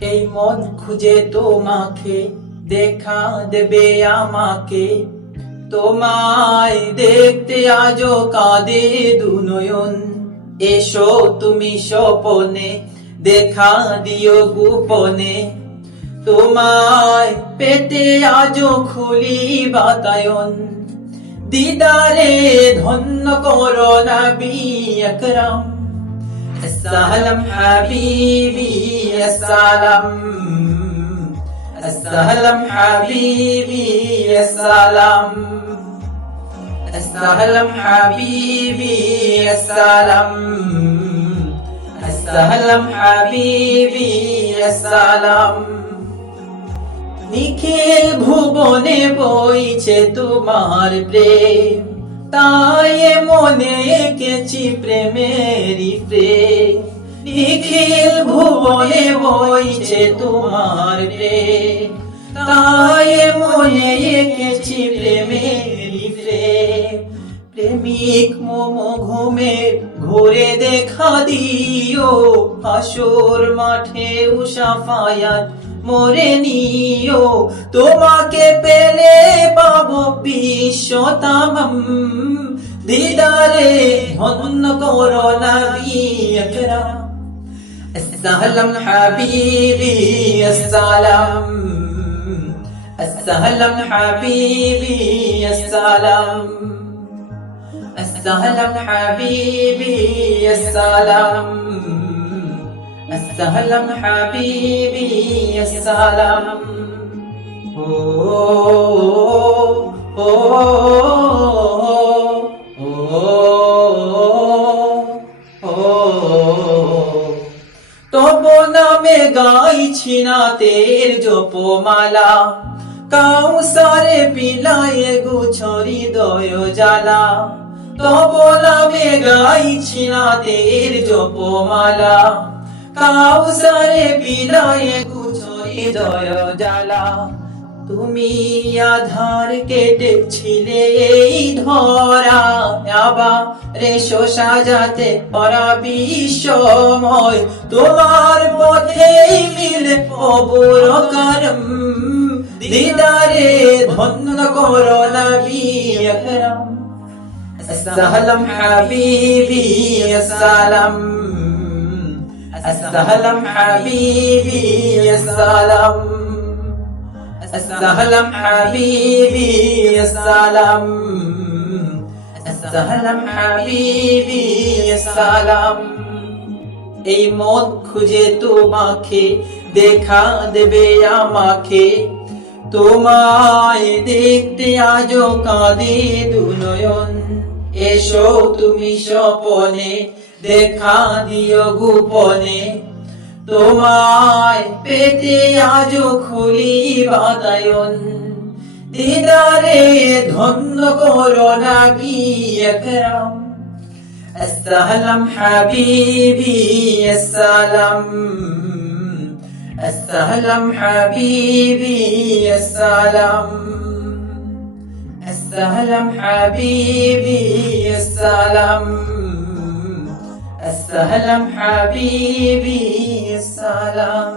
এই মন খুঁজে তোমাকে দেখা দেবে আমাকে, তোমায় দেখতে আজও কাঁদে দুনয়ন। এসো তুমি স্বপনে দেখা দিও গোপনে, তোমায় পেতে আজও খুলি বাতায়ন। দিদারে ধন্য করো নবী আকরাম, السلام حبيبي السلام، السلام حبيبي السلام، السلام حبيبي السلام، السلام حبيبي السلام। নিখিল ভুবনে বইছে তোমার প্রেম, তাই মনে এঁকেছি প্রেমেরই প্রেম। নিখিল ভুবনে বইছে তোমার প্রেম, তাই মনে এঁকেছি প্রেমেরই প্রেম। প্রেমিক মম ঘুমে ঘুরে দেখা দিও, হাসর মাঠে সাফায়াত মোরে নিও। তোমাকে পেলে পাবো বিশ্ব তামাম, দিদারে ধন্য করো নবী আকরাম। السلام حبيبي السلام، السلام حبيبي السلام، السلام حبيبي السلام، السلام حبيبي السلام. তব নামে গাইছি নাতের জপমালা, কাউসারে পিলায়ে গুছরি দয় জ্বালা। তব নামে গাইছি নাতের জপমালা, কাউসারে পিলায়ে গুছরি দয় জ্বালা। তুমি আধার কেটেছিলে এই ধরা, আবার রেশো সাজাতে পারা বিশ্বময়। তোমার পথেই মিলে কবর করম, দিদারে ধন্য করো নবী আকরাম। السلام حبيبي السلام، السلام حبيبي السلام، السلام حبيبي السلام، السلام حبيبي السلام। এই মন খুঁজে তোমাকে দেখা দেবে আমাকে, তোমায় দেখতে আজও কাঁদে দুনয়ন। এসো তুমি স্বপনে দেখা দিও গোপনে, তোমায় পেতে আজও খুলি বাতায়ন। দিদারে ধন্য করো নবী আকরাম। السلام حبيبي السلام، السلام حبيبي السلام، السلام حبيبي السلام، السلام حبيبي السلام.